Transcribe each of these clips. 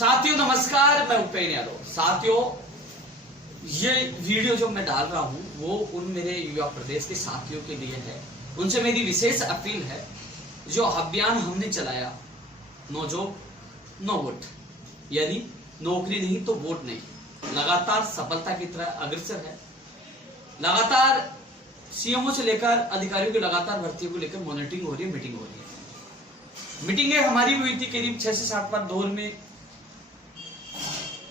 साथियों नमस्कार, मैं उपेन यादव। साथियों, ये वीडियो जो मैं डाल रहा हूँ वो उन मेरे युवा प्रदेश के साथियों के लिए है। उनसे मेरी विशेष अपील है, जो अभियान हमने चलाया नो जॉब नो वोट, यानी नौकरी नहीं तो वोट नहीं, लगातार सफलता की तरह अग्रसर है। लगातार सीएमओ से लेकर अधिकारियों की लगातार भर्तियों को लेकर मॉनिटरिंग हो रही है, मीटिंग हो रही है। मीटिंगें हमारी भी हुई थी करीब 6 से 7 बार। दौर में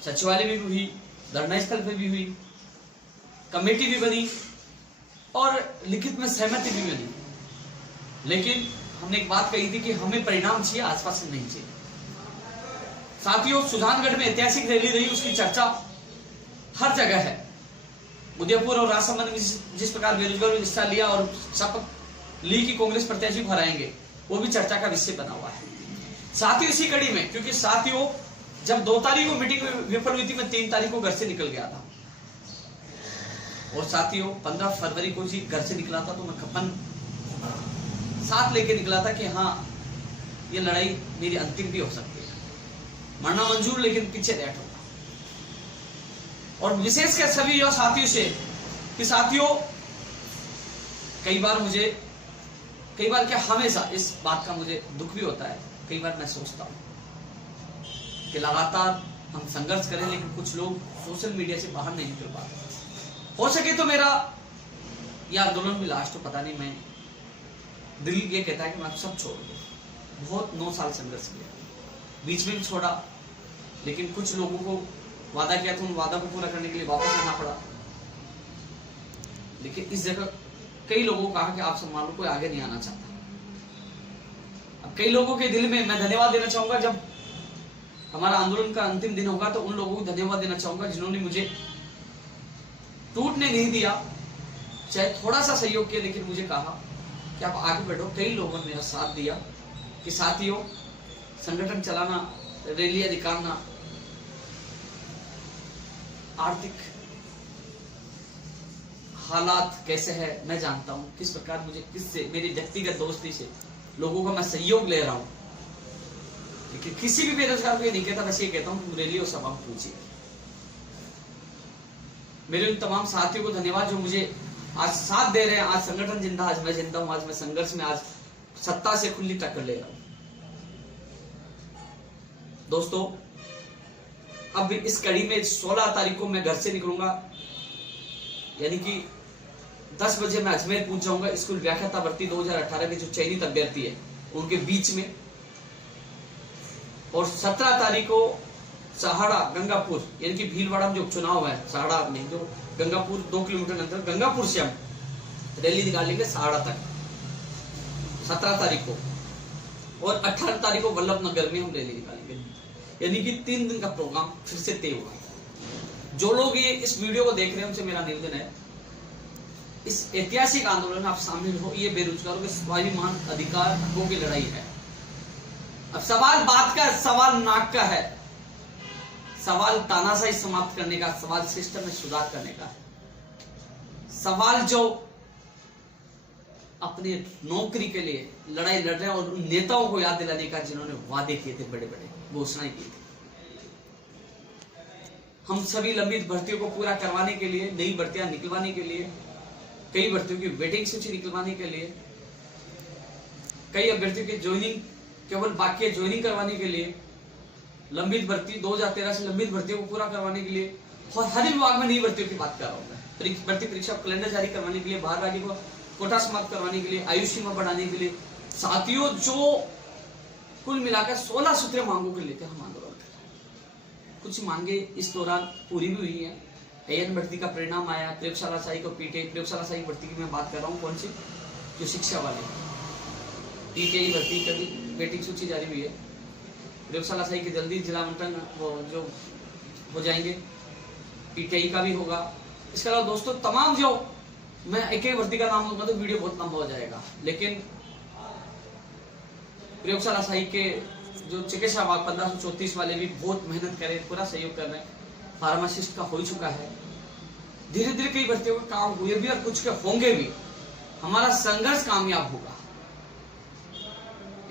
सचिवालय में भी हुई, धरना स्थल पर भी हुई, कमेटी भी बनी और लिखित में सहमति भी बनी। लेकिन हमने एक बात कही थी कि हमें परिणाम चाहिए, आसपास से नहीं चाहिए। साथियों, सुजानगढ़ में ऐतिहासिक रैली रही, उसकी चर्चा हर जगह है। उदयपुर और राजसमंद में जिस प्रकार बेरोजगारों ने हिस्सा लिया और शपथ ली कि कांग्रेस प्रत्याशी को हराएंगे, वो भी चर्चा का विषय बना हुआ है। साथियों, इसी कड़ी में, क्योंकि साथियों जब 2 तारीख को मीटिंग विफल हुई थी, मैं 3 तारीख को घर से निकल गया था। और साथियों 15 फरवरी को जी घर से निकला था तो मैं खपन साथ लेके निकला था कि हाँ, ये लड़ाई मेरी अंतिम भी हो सकती है, मरना मंजूर लेकिन पीछे बैठ होगा। और विशेषकर सभी युवा साथियों से कि साथियों, कई बार क्या हमेशा इस बात का मुझे दुख भी होता है। कई बार मैं सोचता हूं कि लगातार हम संघर्ष करें, लेकिन कुछ लोग सोशल मीडिया से बाहर नहीं निकल पाते। हो सके तो मेरा यह आंदोलन भी लास्ट तो पता नहीं, मैं दिल ये कहता है कि मैं सब छोड़ दूं। बहुत 9 साल संघर्ष किया, बीच में भी छोड़ा, लेकिन कुछ लोगों को वादा किया था, उन वादा को पूरा करने के लिए वापस आना पड़ा। लेकिन इस जगह कई लोगों को कहा कि आप संभालो, कोई आगे नहीं आना चाहता। अब कई लोगों के दिल में मैं धन्यवाद देना चाहूंगा। जब हमारा आंदोलन का अंतिम दिन होगा तो उन लोगों को धन्यवाद देना चाहूंगा जिन्होंने मुझे टूटने नहीं दिया, चाहे थोड़ा सा सहयोग किया, लेकिन मुझे कहा कि आप आगे बढ़ो। कई लोगों ने मेरा साथ दिया कि साथियों, संगठन चलाना, रैलियां निकालना, आर्थिक हालात कैसे है मैं जानता हूं, किस प्रकार मुझे किससे मेरी व्यक्तिगत दोस्ती से लोगों का मैं सहयोग ले रहा हूं। लेकिन किसी भी बेरोजगार को ये नहीं कहता, बस ये कहता हूं रैली और सभा में पूछिए। मेरे उन तमाम साथियों को धन्यवाद जो मुझे आज साथ दे रहे हैं। आज संगठन जिंदा, आज मैं जिंदा हूं, आज मैं संघर्ष में, आज सत्ता से खुली टक्कर ले रहा हूं। दोस्तों, अब इस कड़ी में 16 तारीख को मैं घर से निकलूंगा, यानी कि 10 बजे मैं अजमेर पहुंच जाऊंगा। स्कूल व्याख्याता भर्ती 2018 के जो चयनित अभ्यर्थी है उनके बीच में। और 17 तारीख को सहाड़ा गंगापुर, यानी कि भीलवाड़ा में जो उपचुनाव है, सहाड़ा में जो गंगापुर 2 किलोमीटर अंदर, गंगापुर से हम रैली निकालेंगे सहाड़ा तक 17 तारीख को। और 18 तारीख को वल्लभनगर में हम रैली निकालेंगे, यानी कि 3 दिन का प्रोग्राम फिर से तय हुआ। जो लोग ये इस वीडियो को देख रहे हैं उनसे मेरा निवेदन है, इस ऐतिहासिक आंदोलन में आप शामिल हो। ये बेरोजगारों के स्वाभिमान अधिकार हकों की लड़ाई है। अब सवाल बात का, सवाल नाक का है, सवाल तानाशाही समाप्त करने का, सवाल सिस्टम में सुधार करने का है। सवाल जो अपने नौकरी के लिए लड़ाई लड़ रहे हैं और उन नेताओं को याद दिलाने का जिन्होंने वादे किए थे, बड़े बड़े घोषणाएं की थी। हम सभी लंबित भर्तियों को पूरा करवाने के लिए, नई भर्तियां निकलवाने के लिए, कई भर्तियों की वेटिंग सूची निकलवाने के लिए, कई अभ्यर्थियों की ज्वाइनिंग केवल बाकी है ज्वाइनिंग करवाने के लिए, लंबित भर्ती 2013 से लंबित भर्तियों को पूरा करवाने के लिए, और हर विभाग में नई भर्तियों की बात कर रहा हूं मैं। भर्ती परीक्षा कैलेंडर जारी करवाने के लिए, बाहर राज्य को कोटा समाप्त करवाने के लिए, आयु सीमा बढ़ाने के लिए। साथियों, जो कुल मिलाकर 16 सूत्रीय मांगों को लेकर हम आंदोलन कर रहे हैं। कुछ मांगे इस दौरान पूरी भी हुई है। AN भर्ती का परिणाम आया, प्रयोगशाला सहायक को पीटे, प्रयोगशाला सहायक भर्ती की मैं बात कर रहा हूँ, कौन सी, जो शिक्षा वाले PTI भर्ती का भी वेटिंग सूची जारी हुई है। प्रयोगशाला सहायक की जल्दी जिला आवंटन जो हो जाएंगे, PTI का भी होगा। इसके अलावा दोस्तों तमाम जो, मैं एक भर्ती का नाम लूंगा तो वीडियो बहुत लंबा हो जाएगा, लेकिन प्रयोगशाला सहायक के जो चिकित्सा 1534 वाले भी बहुत मेहनत कर रहे हैं, पूरा सहयोग कर रहे हैं। फार्मासिस्ट का हो चुका है। धीरे धीरे कई भर्तियों के काम हुए भी और कुछ के होंगे भी। हमारा संघर्ष कामयाब होगा।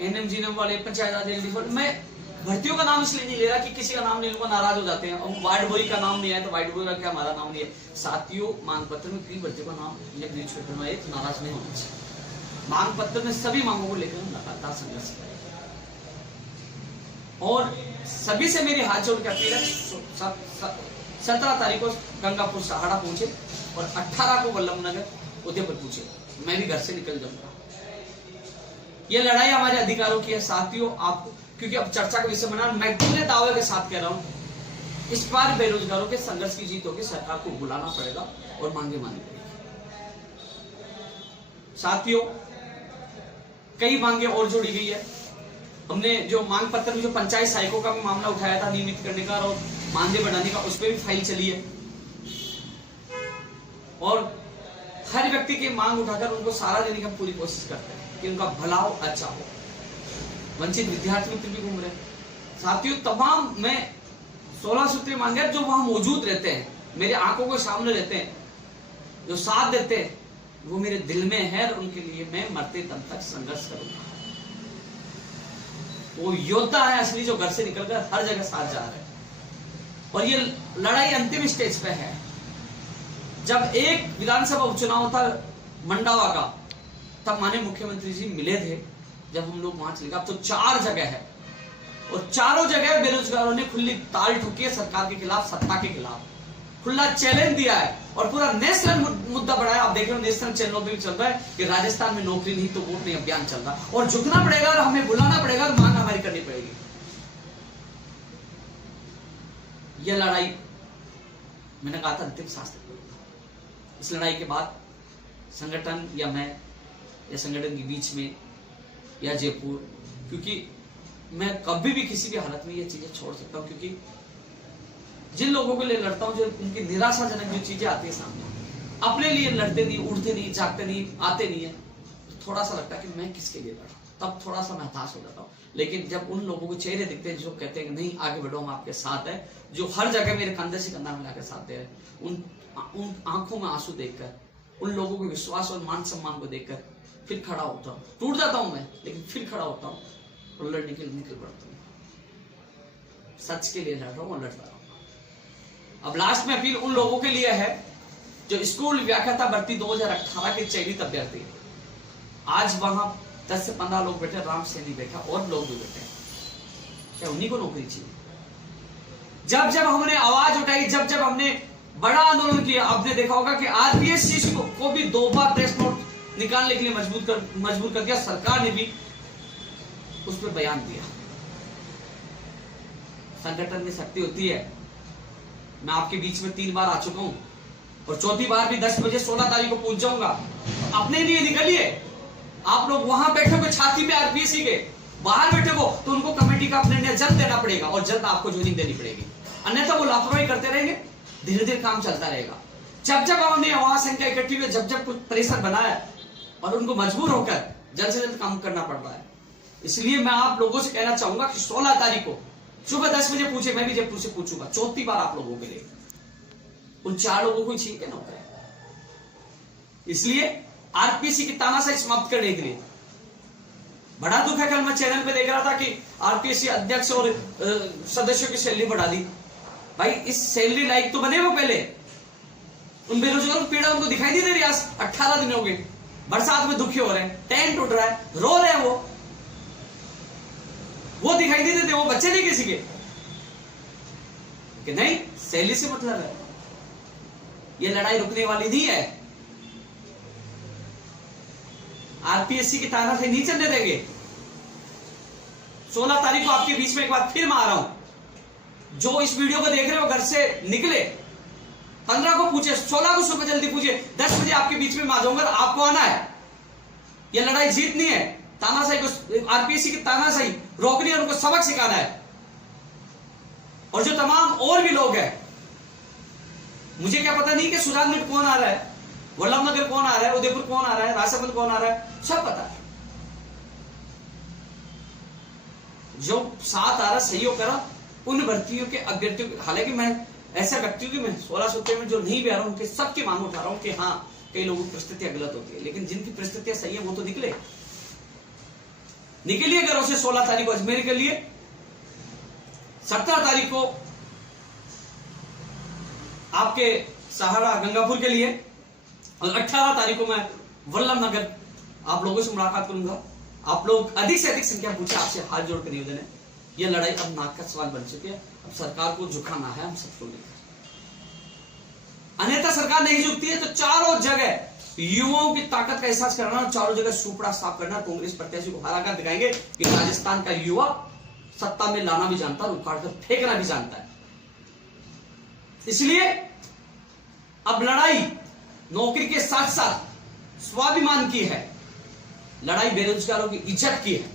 NMGNM वाले, पंचायत राज, मैं भर्तियों का नाम इसलिए नहीं ले रहा कि किसी का नाम नहीं लूंगा नाराज हो जाते हैं, और वार्ड बॉय का नाम नहीं आया तो वार्ड बॉय का क्या हमारा नाम नहीं है। साथियों, मांग पत्र में कई भर्तियों का नाम या बीच में आए तो नाराज नहीं होना चाहिए। मांग पत्र में सभी मांगों को लेकर हम लगातार संघर्ष करें, और सभी से मेरी हाथ जोड़ के अपील है 17 तारीख को गंगापुर सहाड़ा पहुंचे और 18 को वल्लभ नगर उदयपुर पहुंचे। मैं भी घर से निकल जाऊंगा। ये लड़ाई हमारे अधिकारों की है साथियों। आपको क्योंकि अब चर्चा का विषय बना, मैं पूरे दावे के साथ कह रहा हूं, इस बार बेरोजगारों के संघर्ष की जीत होगी। सरकार को बुलाना पड़ेगा और मांगे माननी पड़ेगी। साथियों, कई मांगे और जोड़ी गई है। हमने जो मांग पत्र में जो पंचायत सहायकों का भी मामला उठाया था, नियमित करने का और मानदेय बढ़ाने का, उस पर भी फाइल चली है। और हर व्यक्ति की मांग उठाकर उनको सहारा देने की हम पूरी कोशिश करते हैं कि उनका भला हो, अच्छा हो। वंचित विद्यार्थी मित्र भी घूम रहे हैं साथियों। तमाम में 16 सूत्रीय मांगे जो वहां मौजूद रहते हैं, मेरे आंखों के सामने रहते हैं, जो साथ देते हैं, वो मेरे दिल में है और उनके लिए मैं मरते दम तक संघर्ष करूंगा। वो योद्धा है असली, जो घर से निकलकर हर जगह साथ जा रहे हैं। और ये लड़ाई अंतिम स्टेज पे है। जब एक विधानसभा उपचुनाव था मंडावा का, तब माननीय मुख्यमंत्री जी मिले थे। जब हम लोग वहां चले गए, अब तो 4 जगह है और चारों जगह बेरोजगारों ने खुली ताल ठोकी है सरकार के खिलाफ, सत्ता के खिलाफ खुला चैलेंज दिया है और पूरा नेशनल मुद्दा बढ़ाया। आप देख रहे हो नेशनल चैनलों पे भी चल रहा है कि राजस्थान में नौकरी नहीं तो वोट नहीं अभियान चल रहा, और झुकना पड़ेगा और हमें बुलाना पड़ेगा और मांग हमारी करनी पड़ेगी। यह लड़ाई मैंने कहा था अंतिम सांस तक लड़ूंगा। इस लड़ाई के बाद संगठन या मैं या संगठन के बीच में या जयपुर, क्योंकि मैं कभी भी किसी भी हालत में ये चीजें छोड़ सकता हूं, क्योंकि जिन लोगों के लिए लड़ता हूं, जो उनकी निराशाजनक जो चीजें आती है सामने, अपने लिए लड़ते नहीं, उठते नहीं, जागते नहीं, आते नहीं है, तो थोड़ा सा लगता है कि मैं किसके लिए लड़ा, तब थोड़ा सा मैं हताश हो जाता हूँ। लेकिन जब उन लोगों के चेहरे दिखते हैं जो कहते हैं कि नहीं आगे बढ़ो, हम आपके साथ है, जो हर जगह मेरे कंधे से कंधा मिलाकर साथ दे रहे, उन आंखों में आंसू देखकर, उन लोगों के विश्वास और मान सम्मान को देखकर फिर खड़ा होता हूँ। टूट जाता हूं मैं, लेकिन फिर खड़ा होता हूँ और लड़ने के लिए निकल पड़ता हूँ। सच के लिए लड़ रहा हूँ और लड़ता रहूंगा। अब लास्ट में अपील उन लोगों के लिए है जो स्कूल व्याख्याता भर्ती 2018 के चयनित अभ्यर्थी। आज वहां 10 से 15 लोग बैठे, राम सैनी बैठा और लोग भी बैठे। क्या उन्हीं को नौकरी चाहिए? जब जब हमने आवाज उठाई, जब जब हमने बड़ा आंदोलन किया, आपने देखा होगा कि आरपीएससी को भी 2 बार प्रेस नोट निकालने के लिए मजबूर कर दिया। सरकार ने भी उस पर बयान दिया। संगठन में शक्ति होती है। मैं आपके बीच में 3 बार आ चुका हूं और चौथी बार भी 10 बजे 16 तारीख को पहुंच जाऊंगा। अपने लिए निकलिए। आप लोग वहां बैठे हो छाती पे आरपीएससी के, बाहर बैठे हो तो उनको कमेटी का अपने निर्णय जल्द देना पड़ेगा और जल्द आपको ज्वाइनिंग देनी पड़ेगी, अन्यथा वो लापरवाही करते रहेंगे, धीरे धीरे काम चलता रहेगा। जब जब हमने आवाज संख्या इकट्ठी हुई, जब जब कुछ प्रेशर बनाया और उनको मजबूर होकर जल्द से जल्द काम करना पड़ रहा है। इसलिए मैं आप लोगों से कहना चाहूंगा कि 16 तारीख को सुबह 10 बजे पूछे, मैं भी जयपुर से पूछूंगा चौथी बार आप लोगों के लिए। उन 4 लोगों को छीन के नौकरी, इसलिए आरपीएससी की तानाशाही समाप्त करने के लिए। बड़ा दुख है, कल मैं चैनल पे देख रहा था कि आरपीएससी अध्यक्ष और सदस्यों की सैलरी बढ़ा दी। भाई इस सैलरी लाइक तो बने वो पहले। उन बेरोजगारों की पीड़ा उनको दिखाई नहीं दे रही। आज 18 दिन हो गए, बरसात में दुखी हो रहे हैं, टेंट उठ रहा है, रो रहे हैं, वो दिखाई नहीं देते। वो बच्चे नहीं किसी के कि नहीं, सैलरी से मतलब है। ये लड़ाई रुकने वाली नहीं है। आरपीएससी की तानाशाही नहीं चलने देंगे। 16 तारीख को आपके बीच में एक बार फिर मैं आ रहा हूं। जो इस वीडियो को देख रहे हो घर से निकले, 15 को पूछे, 16 को सुबह जल्दी पूछे, 10 बजे आपके बीच में मैं आ जाऊंगा। आपको आना है। यह लड़ाई जीतनी है। तानाशाही को, आरपीएससी की तानाशाही रोकनी है, उनको सबक सिखाना है। और जो तमाम और भी लोग हैं, मुझे क्या पता नहीं कि सुजानगढ़ कौन आ रहा है, वल्लभनगर कौन आ रहा है, उदयपुर कौन आ रहा है, राजसमंद कौन आ रहा है, सब पता है। जो साथ आ रहा, सहयोग करा उन भर्तियों के अभ्यर्थियों। हालांकि मैं ऐसा व्यक्ति हूं कि मैं 16 सूत्रों में जो नहीं भी आ रहा हूं, उनके सबकी मांग उठा रहा हूं कि हाँ कई लोगों की परिस्थितियां गलत होती है, लेकिन जिनकी परिस्थितियां सही है वो तो निकलिए घरों से 16 तारीख को अजमेर के लिए। 17 तारीख को आपके सहारा गंगापुर के लिए और 18 तारीख को मैं वल्लभ नगर आप लोगों से मुलाकात करूंगा। आप लोग अधिक से अधिक संख्या पूछे, आपसे हाथ जोड़कर निवेदन है, यह लड़ाई अब नाक का सवाल बन चुकी है। अब सरकार को झुकाना है हम सबको लेकर, अन्यथा सरकार नहीं झुकती है तो चारों जगह युवाओं की ताकत का एहसास कराना, चारों जगह सुपड़ा साफ करना, कांग्रेस प्रत्याशी को हराकर दिखाएंगे कि राजस्थान का युवा सत्ता में लाना भी जानता है और उखाड़ कर फेंकना भी जानता है। इसलिए अब लड़ाई नौकरी के साथ साथ स्वाभिमान की है, लड़ाई बेरोजगारों की इज्जत की है,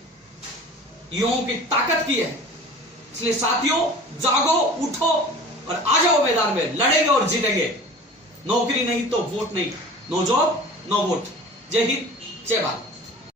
युवाओं की ताकत की है। इसलिए साथियों, जागो, उठो और आ जाओ मैदान में, लड़ेंगे और जीतेंगे। नौकरी नहीं तो वोट नहीं, नो जॉब नो वोट। जय हिंद, जय भारत।